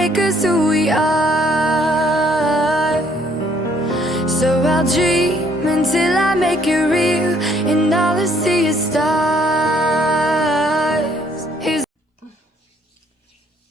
make us who we are. So I'll dream until I make it real, and all I see is stars.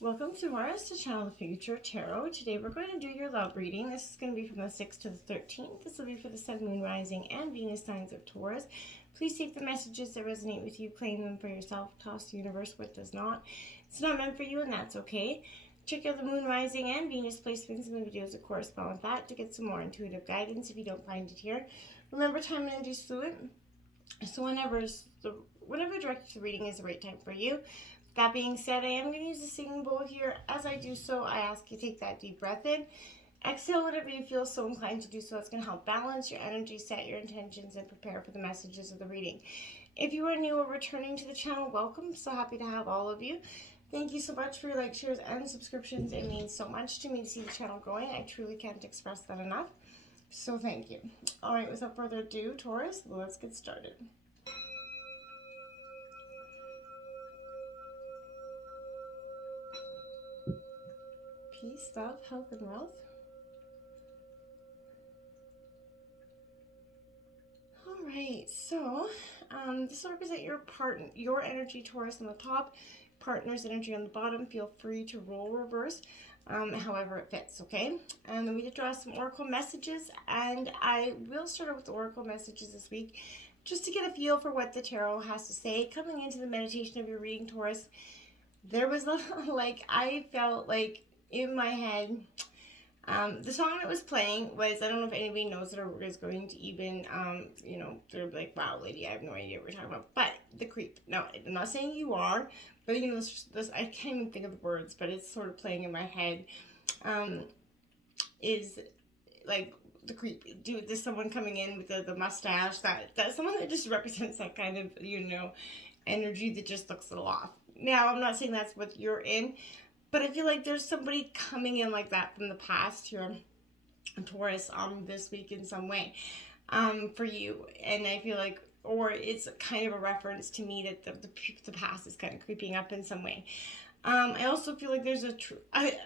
Welcome to Taurus, the Channel of the Future Tarot. Today we're going to do your love reading. This is going to be from the 6th to the 13th. This will be for the Sun, Moon, Rising, and Venus signs of Taurus. Please take the messages that resonate with you, claim them for yourself, toss the universe what does not. It's not meant for you, and that's okay. Check out the Moon, Rising, and Venus placements in the videos that correspond with that to get some more intuitive guidance if you don't find it here. Remember, time and energy is fluid, so whenever directed to reading is the right time for you. That being said, I am going to use the singing bowl here. As I do so, I ask you to take that deep breath in. Exhale whenever you feel so inclined to do so. That's going to help balance your energy, set your intentions, and prepare for the messages of the reading. If you are new or returning to the channel, welcome. So happy to have all of you. Thank you so much for your likes, shares, and subscriptions. It means so much to me to see the channel growing. I truly can't express that enough. So thank you. All right, without further ado, Taurus, let's get started. Peace, love, health, and wealth. All right, so this will represent your energy, Taurus, on the top, partner's energy on the bottom. Feel free to roll reverse, however it fits, okay? And then we did draw some oracle messages, and I will start out with the oracle messages this week, just to get a feel for what the tarot has to say. Coming into the meditation of your reading, Taurus, there was I felt like in my head, the song that was playing was, I don't know if anybody knows it or is going to even, they're like, wow, lady, I have no idea what we're talking about. But the creep. No, I'm not saying you are, but this I can't even think of the words, but it's sort of playing in my head. Is like the creep. Dude, there's someone coming in with the mustache. That's someone that just represents that kind of, energy that just looks a little off. Now, I'm not saying that's what you're in, but I feel like there's somebody coming in like that from the past here, Taurus, this week in some way, for you. And I feel like, or it's kind of a reference to me that the past is kind of creeping up in some way. I also feel like there's a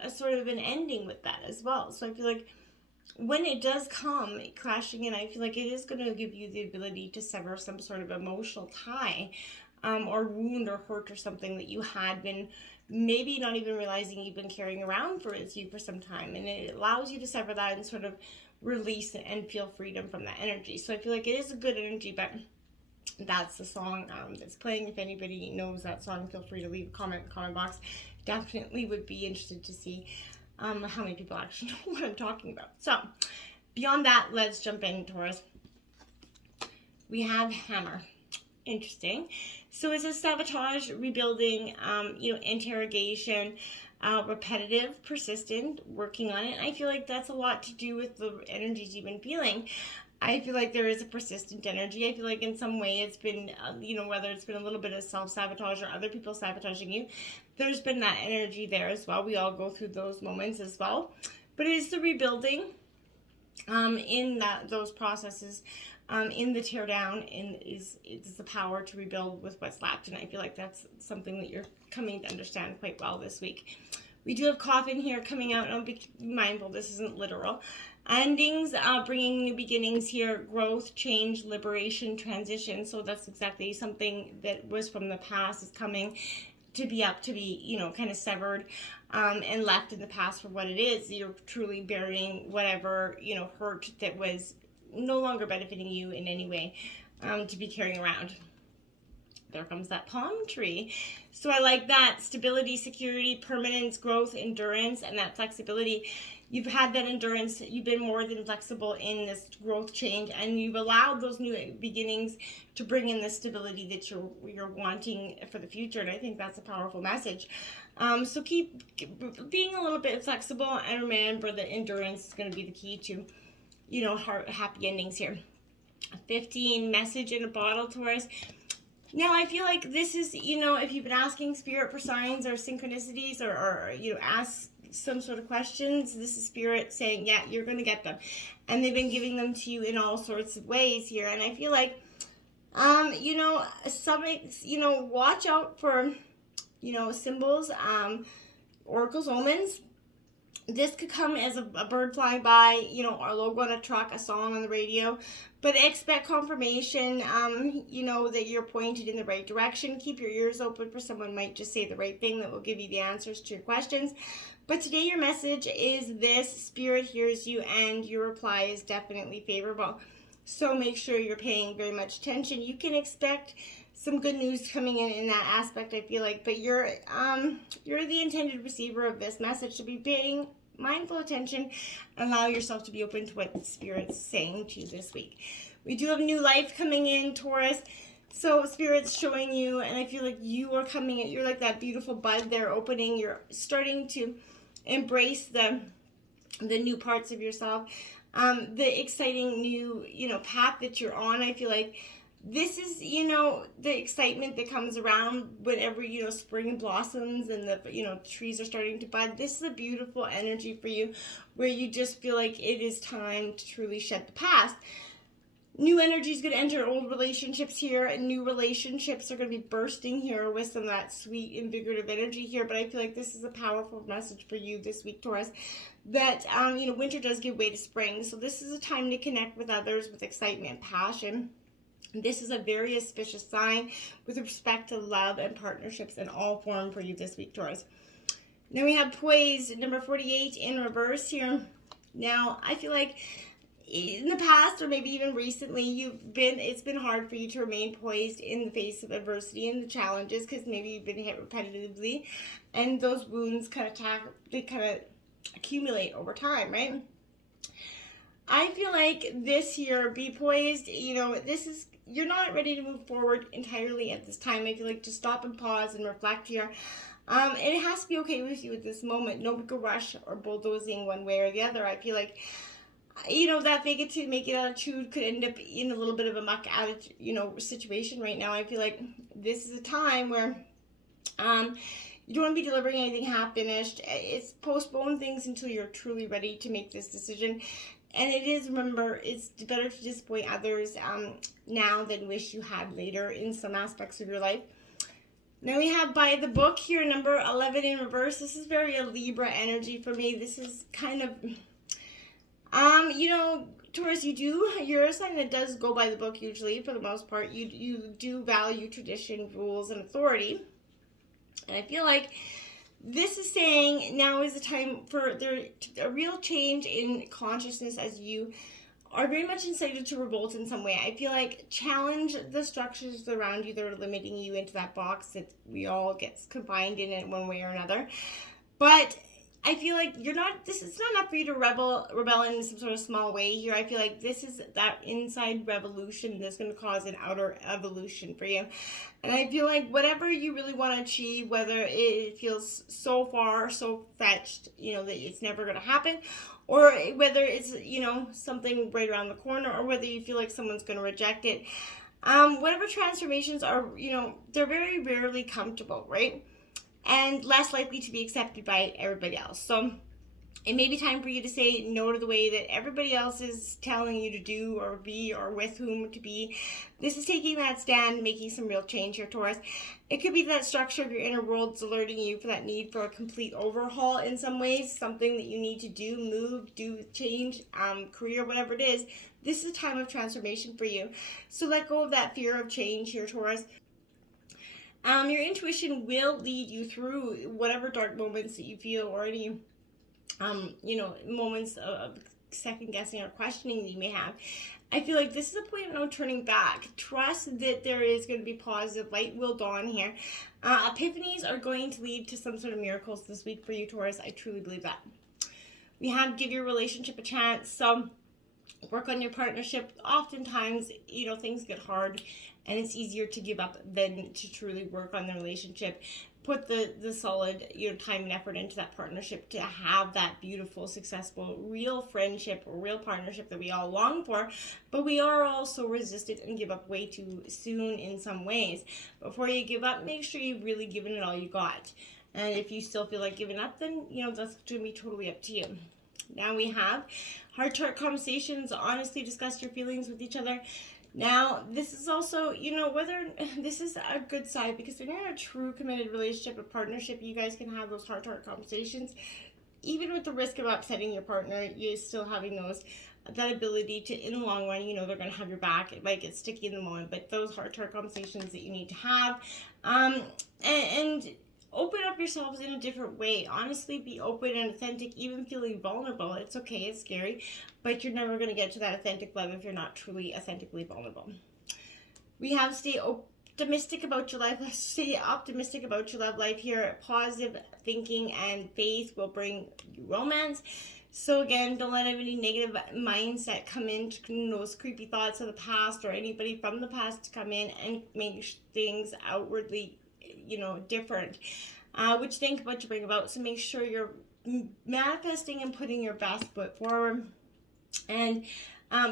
sort of an ending with that as well. So I feel like when it does come crashing in, I feel like it is going to give you the ability to sever some sort of emotional tie, or wound or hurt or something that you had been maybe not even realizing you've been carrying around for some time, and it allows you to sever that and sort of release and feel freedom from that energy. So I feel like it is a good energy, but that's the song that's playing. If anybody knows that song, feel free to leave a comment in the comment box. Definitely would be interested to see how many people actually know what I'm talking about. So beyond that, let's jump in, Taurus. We have Hammer. Interesting. So it's a sabotage, rebuilding, interrogation, repetitive, persistent, working on it. I feel like that's a lot to do with the energies you've been feeling. I feel like there is a persistent energy. I feel like in some way it's been, whether it's been a little bit of self-sabotage or other people sabotaging you, there's been that energy there as well. We all go through those moments as well. But it is the rebuilding in those processes. In the teardown, is the power to rebuild with what's left, and I feel like that's something that you're coming to understand quite well this week. We do have coffin here coming out. Don't be mindful, this isn't literal. Endings, bringing new beginnings here, growth, change, liberation, transition. So that's exactly something that was from the past is coming to be kind of severed and left in the past for what it is. You're truly burying whatever, hurt that was no longer benefiting you in any way to be carrying around. There comes that palm tree. So I like that. Stability, security, permanence, growth, endurance, and that flexibility. You've had that endurance. You've been more than flexible in this growth change, and you've allowed those new beginnings to bring in the stability that you're wanting for the future, and I think that's a powerful message. So keep being a little bit flexible, and remember that endurance is going to be the key to happy endings here. 15, message in a bottle, Taurus. Now, I feel like this is, if you've been asking Spirit for signs or synchronicities or ask some sort of questions, this is Spirit saying, yeah, you're going to get them. And they've been giving them to you in all sorts of ways here. And I feel like, watch out for, symbols, oracles, omens. This could come as a bird flying by, you know, our logo on a truck, a song on the radio. But expect confirmation, you know, that you're pointed in the right direction. Keep your ears open for someone might just say the right thing that will give you the answers to your questions. But today your message is this: Spirit hears you and your reply is definitely favorable. So make sure you're paying very much attention. You can expect some good news coming in that aspect, I feel like, but you're the intended receiver of this message, so be paying mindful attention and allow yourself to be open to what the Spirit's saying to you this week. We do have new life coming in, Taurus, so Spirit's showing you, and I feel like you are coming in, you're like that beautiful bud there opening, you're starting to embrace the new parts of yourself, the exciting new, you know, path that you're on. I feel like this is, you know, the excitement that comes around whenever, you know, spring blossoms and the, you know, trees are starting to bud. This is a beautiful energy for you where you just feel like it is time to truly shed the past. New energy is going to enter old relationships here, and new relationships are going to be bursting here with some of that sweet, invigorative energy here. But I feel like this is a powerful message for you this week, Taurus, that, you know, winter does give way to spring. So this is a time to connect with others with excitement and passion. This is a very auspicious sign with respect to love and partnerships in all form for you this week, Taurus. Now we have poise, number 48 in reverse here. Now, I feel like in the past, or maybe even recently, it's been hard for you to remain poised in the face of adversity and the challenges, because maybe you've been hit repetitively, and those wounds kind of accumulate over time, right? I feel like this year, be poised, you know, you're not ready to move forward entirely at this time. I feel like just stop and pause and reflect here. And it has to be okay with you at this moment. No big rush or bulldozing one way or the other. I feel like, you know, that make it attitude could end up in a little bit of a muck attitude, you know, situation right now. I feel like this is a time where you don't want to be delivering anything half finished. It's postpone things until you're truly ready to make this decision. And it is, remember, it's better to disappoint others now than wish you had later in some aspects of your life. Now we have by the book here, number 11 in reverse. This is very a Libra energy for me. This is kind of, you know, Taurus, you're a sign that does go by the book usually for the most part. You do value tradition, rules, and authority. And I feel like this is saying now is the time for a real change in consciousness as you are very much incited to revolt in some way. I feel like challenge the structures around you that are limiting you into that box that we all get confined in one way or another. But I feel like it's not enough for you to rebel in some sort of small way here. I feel like this is that inside revolution that's going to cause an outer evolution for you. And I feel like whatever you really want to achieve, whether it feels so far, so fetched, you know, that it's never going to happen, or whether it's, you know, something right around the corner, or whether you feel like someone's going to reject it, whatever transformations are, you know, they're very rarely comfortable, right? And less likely to be accepted by everybody else. So it may be time for you to say no to the way that everybody else is telling you to do or be or with whom to be. This is taking that stand, making some real change here, Taurus. It could be that structure of your inner world is alerting you for that need for a complete overhaul in some ways, something that you need to do, move, do, change, career, whatever it is. This is a time of transformation for you. So let go of that fear of change here, Taurus. Your intuition will lead you through whatever dark moments that you feel, or any, you know, moments of second guessing or questioning that you may have. I feel like this is a point of no turning back. Trust that there is going to be positive light will dawn here. Epiphanies are going to lead to some sort of miracles this week for you, Taurus. I truly believe that. We have give your relationship a chance. So work on your partnership. Oftentimes, you know, things get hard and it's easier to give up than to truly work on the relationship. Put the solid, you know, time and effort into that partnership to have that beautiful, successful, real friendship or real partnership that we all long for, but we are also resistant and give up way too soon in some ways. Before you give up, make sure you've really given it all you got. And if you still feel like giving up, then, you know, that's going to be totally up to you. Now we have heart-to-heart conversations, honestly discuss your feelings with each other. Now, this is also, you know, whether this is a good side, because when you're in a true committed relationship or partnership, you guys can have those heart-to-heart conversations. even with the risk of upsetting your partner, you're still having that ability to, in the long run, they're going to have your back. It might get sticky in the moment, but those heart-to-heart conversations that you need to have, and open up yourselves in a different way. Honestly, be open and authentic, even feeling vulnerable. It's okay, it's scary, but you're never going to get to that authentic love if you're not truly authentically vulnerable. We have stay optimistic about your life. Stay optimistic about your love life here. Positive thinking and faith will bring you romance. So again, don't let any negative mindset come in, those creepy thoughts of the past or anybody from the past to come in and make things outwardly different, which think about to bring about. So make sure you're manifesting and putting your best foot forward, and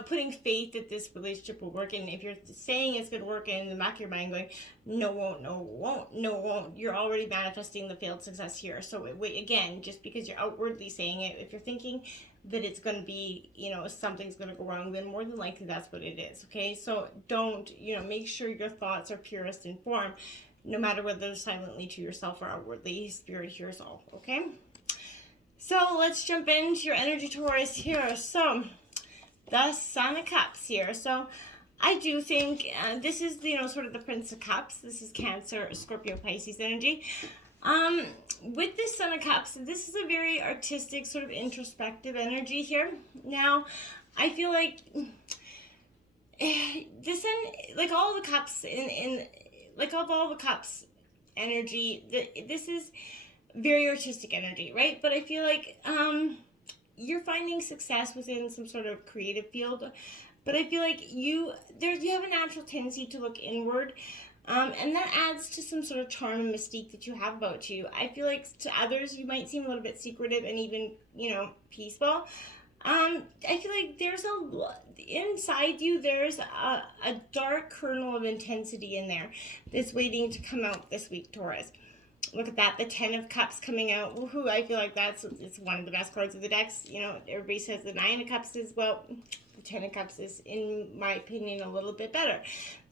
putting faith that this relationship will work. And if you're saying it's going to work, and in the back of your mind going, no, won't, no, won't, no, won't, you're already manifesting the failed success here. So again, just because you're outwardly saying it, if you're thinking that it's going to be, something's going to go wrong, then more than likely that's what it is. Okay, so don't, make sure your thoughts are purest in form, no matter whether they're silently to yourself or outwardly. Spirit hears all. Okay, so let's jump into your energy, Taurus, here. So the Son of Cups here. So I do think this is, sort of the Prince of Cups. This is Cancer, Scorpio, Pisces energy. With this Son of Cups, this is a very artistic, sort of introspective energy here. Now, I feel like this, like all the cups of all the cups energy, this is very artistic energy, right? But I feel like you're finding success within some sort of creative field, but I feel like you have a natural tendency to look inward, and that adds to some sort of charm and mystique that you have about you. I feel like to others you might seem a little bit secretive and even peaceful. I feel like there's inside you, there's a dark kernel of intensity in there that's waiting to come out this week, Taurus. Look at that, the 10 of Cups coming out. Woohoo, I feel like it's one of the best cards of the decks. Everybody says the 9 of Cups is, well, the 10 of Cups is, in my opinion, a little bit better.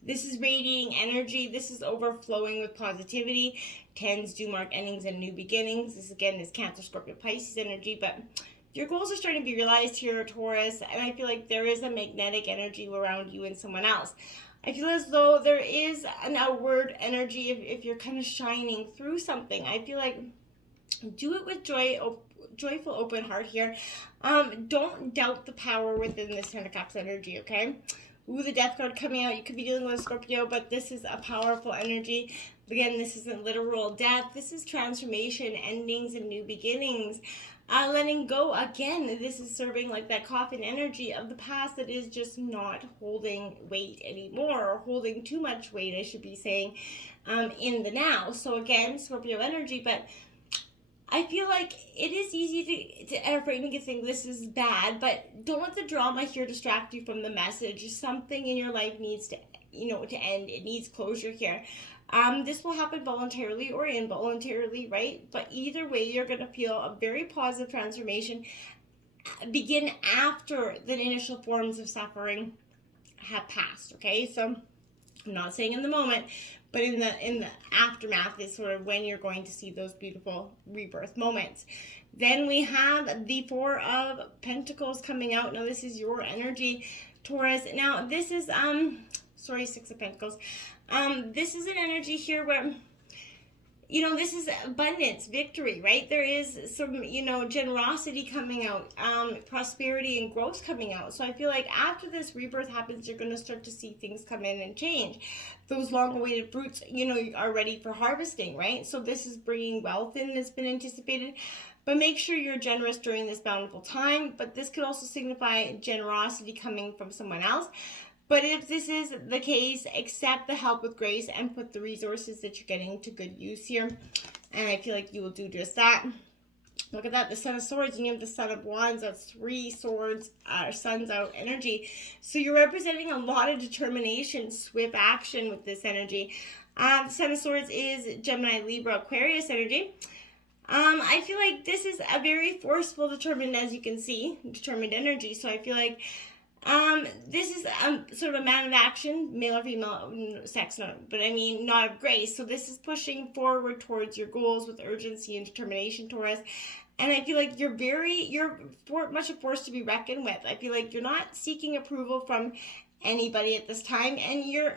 This is radiating energy. This is overflowing with positivity. 10s do mark endings and new beginnings. This, again, is Cancer, Scorpio, Pisces energy, but your goals are starting to be realized here, Taurus, and I feel like there is a magnetic energy around you and someone else. I feel as though there is an outward energy if you're kind of shining through something. I feel like do it with joyful, open heart here. Don't doubt the power within this Ten of Cups energy, okay? Ooh, the Death card coming out. You could be dealing with a Scorpio, but this is a powerful energy. Again, this isn't literal death. This is transformation, endings, and new beginnings. Letting go, again, this is serving like that coffin energy of the past that is just not holding weight anymore, or holding too much weight, I should be saying, in the now. So again, Scorpio energy, but I feel like it is easy for you to think this is bad, but don't let the drama here distract you from the message. Something in your life needs to, to end. It needs closure here. This will happen voluntarily or involuntarily, right? But either way, you're going to feel a very positive transformation begin after the initial forms of suffering have passed, okay? So I'm not saying in the moment, but in the aftermath is sort of when you're going to see those beautiful rebirth moments. Then we have the 4 of Pentacles coming out. Now this is your energy, Taurus. Now this is 6 of Pentacles. This is an energy here where, this is abundance, victory, right? There is some, generosity coming out, prosperity and growth coming out. So I feel like after this rebirth happens, you're going to start to see things come in and change. Those long-awaited fruits, are ready for harvesting, right? So this is bringing wealth in that's been anticipated. But make sure you're generous during this bountiful time. But this could also signify generosity coming from someone else. But if this is the case, accept the help with grace and put the resources that you're getting to good use here. And I feel like you will do just that. Look at that, the Son of Swords, and you have the Son of Wands. That's 3 swords, suns out energy. So you're representing a lot of determination, swift action with this energy. The Son of Swords is Gemini, Libra, Aquarius energy. I feel like this is a very forceful, determined, as you can see, determined energy. So I feel like this is sort of a man of action, male or female, sex, but I mean not of grace. So this is pushing forward towards your goals with urgency and determination, Taurus. And I feel like much a force to be reckoned with. I feel like you're not seeking approval from anybody at this time, and you're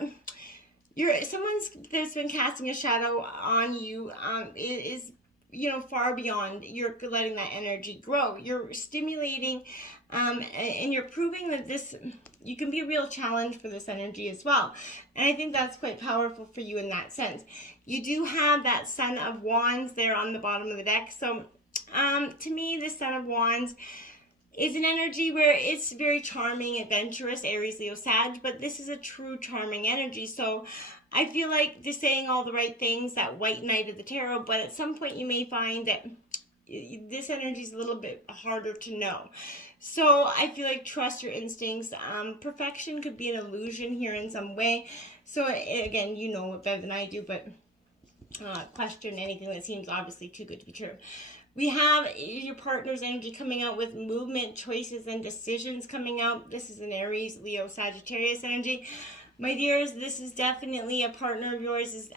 someone's that's been casting a shadow on you. Is far beyond. You're letting that energy grow. You're stimulating, and you're proving that you can be a real challenge for this energy as well. And I think that's quite powerful for you in that sense. You do have that Son of Wands there on the bottom of the deck, so. To me, the Son of Wands is an energy where it's very charming, adventurous, Aries, Leo, Sag, but this is a true charming energy. So I feel like they're saying all the right things, that White Knight of the Tarot, but at some point you may find that this energy is a little bit harder to know. So I feel like trust your instincts. Perfection could be an illusion here in some way. So again, you know it better than I do, but question anything that seems obviously too good to be true. We have your partner's energy coming out with movement, choices, and decisions coming out. This is an Aries, Leo, Sagittarius energy. My dears, this is definitely a partner of yours is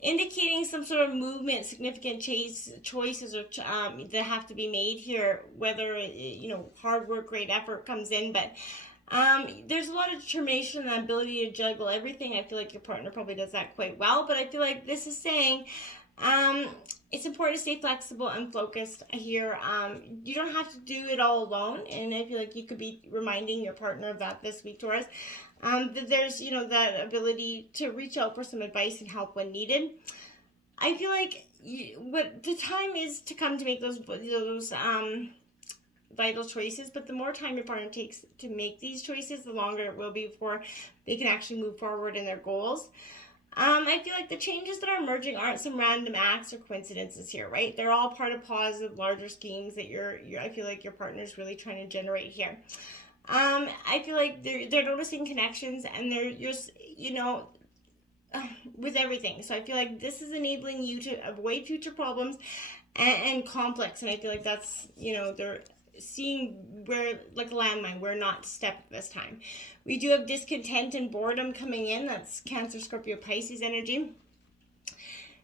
indicating some sort of movement, significant choices or that have to be made here, whether, hard work, great effort comes in, but there's a lot of determination and ability to juggle everything. I feel like your partner probably does that quite well, but I feel like this is saying it's important to stay flexible and focused here. You don't have to do it all alone, and I feel like you could be reminding your partner of that this week, Taurus. That there's, that ability to reach out for some advice and help when needed. I feel like what the time is to come to make those vital choices, but the more time your partner takes to make these choices, the longer it will be before they can actually move forward in their goals. I feel like the changes that are emerging aren't some random acts or coincidences here, right? They're all part of positive, larger schemes that I feel like your partner's really trying to generate here. I feel like they're noticing connections, and they're just, with everything. So I feel like this is enabling you to avoid future problems and conflicts. And I feel like that's, they're seeing where, like a landmine, where not to step at this time. We do have discontent and boredom coming in. That's Cancer, Scorpio, Pisces energy.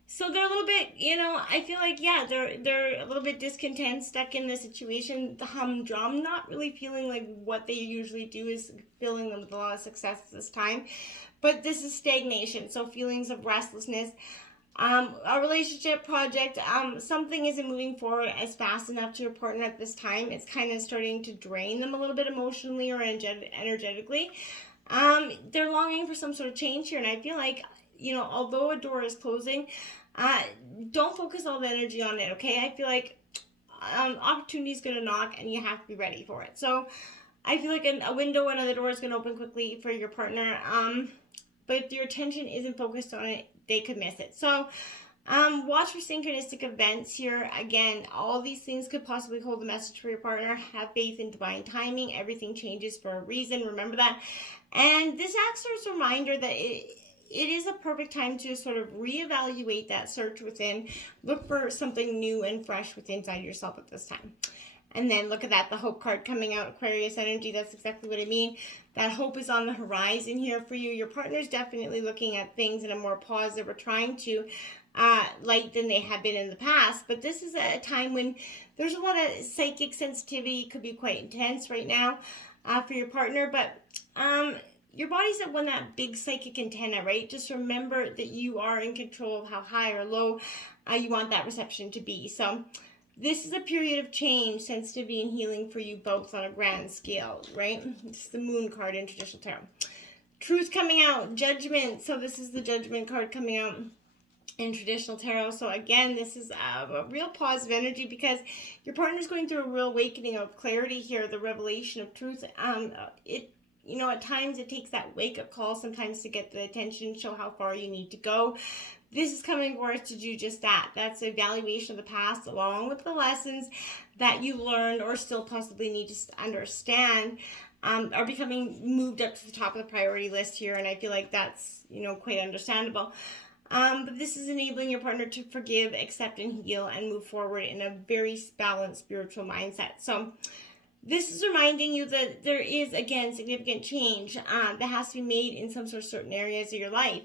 So they're a little bit, I feel like, they're a little bit discontent, stuck in the situation, the humdrum, not really feeling like what they usually do is filling them with a lot of success this time. But this is stagnation, so feelings of restlessness. A relationship project, something isn't moving forward as fast enough to your partner at this time. It's kind of starting to drain them a little bit emotionally or energetically. They're longing for some sort of change here, and I feel like, although a door is closing, don't focus all the energy on it, okay? I feel like opportunity is going to knock, and you have to be ready for it. So I feel like a window, another door is going to open quickly for your partner, but if your attention isn't focused on it, they could miss it. So watch for synchronistic events here. Again, all these things could possibly hold a message for your partner. Have faith in divine timing. Everything changes for a reason. Remember that. And this acts as a reminder that it is a perfect time to sort of reevaluate that search within. Look for something new and fresh within inside yourself at this time. And then look at that, the hope card coming out, Aquarius energy. That's exactly what I mean. That hope is on the horizon here for you. Your partner's definitely looking at things in a more positive or trying to light than they have been in the past. But this is a time when there's a lot of psychic sensitivity. It could be quite intense right now for your partner. But your body's at that big psychic antenna, right? Just remember that you are in control of how high or low you want that reception to be. So this is a period of change, sensitivity, and healing for you both on a grand scale, right? This is the Moon card in traditional tarot. Truth coming out, Judgment. So this is the Judgment card coming out in traditional tarot. So again, this is a real positive energy because your partner's going through a real awakening of clarity here, the revelation of truth. At times it takes that wake-up call sometimes to get the attention, show how far you need to go. This is coming forth to do just that. That's an evaluation of the past along with the lessons that you learned or still possibly need to understand are becoming moved up to the top of the priority list here. And I feel like that's, quite understandable. But this is enabling your partner to forgive, accept, and heal and move forward in a very balanced spiritual mindset. So this is reminding you that there is, again, significant change that has to be made in some sort of certain areas of your life.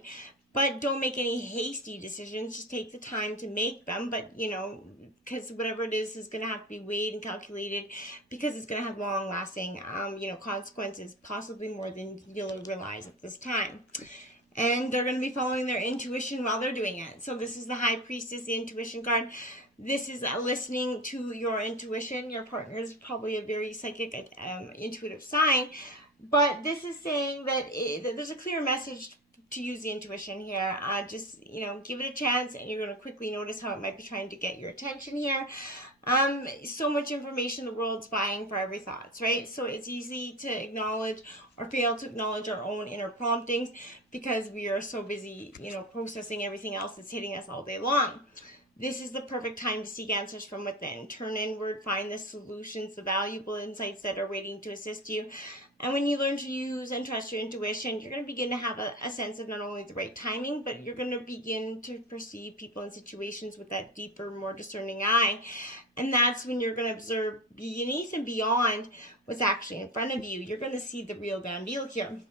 But don't make any hasty decisions. Just take the time to make them. But, because whatever it is going to have to be weighed and calculated, because it's going to have long lasting, consequences, possibly more than you'll realize at this time. And they're going to be following their intuition while they're doing it. So this is the High Priestess, the intuition card. This is listening to your intuition. Your partner is probably a very psychic, intuitive sign. But this is saying that there's a clear message to use the intuition here. Just, give it a chance, and you're going to quickly notice how it might be trying to get your attention here. So much information the world's buying for every thoughts, right? So it's easy to acknowledge or fail to acknowledge our own inner promptings because we are so busy, processing everything else that's hitting us all day long. This is the perfect time to seek answers from within. Turn inward, find the solutions, the valuable insights that are waiting to assist you. And when you learn to use and trust your intuition, you're going to begin to have a sense of not only the right timing, but you're going to begin to perceive people and situations with that deeper, more discerning eye. And that's when you're going to observe beneath and beyond what's actually in front of you. You're going to see the real damn deal here.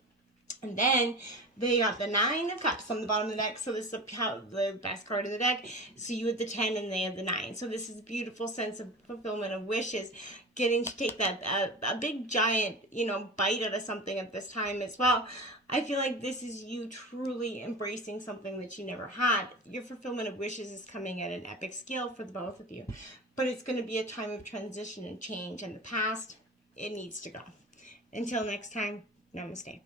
And then they got the 9 of Cups on the bottom of the deck. So this is the best card in the deck. So you have the 10 and they have the 9. So this is a beautiful sense of fulfillment of wishes. Getting to take that a big giant, bite out of something at this time as well. I feel like this is you truly embracing something that you never had. Your fulfillment of wishes is coming at an epic scale for the both of you. But it's going to be a time of transition and change. And the past, it needs to go. Until next time, namaste.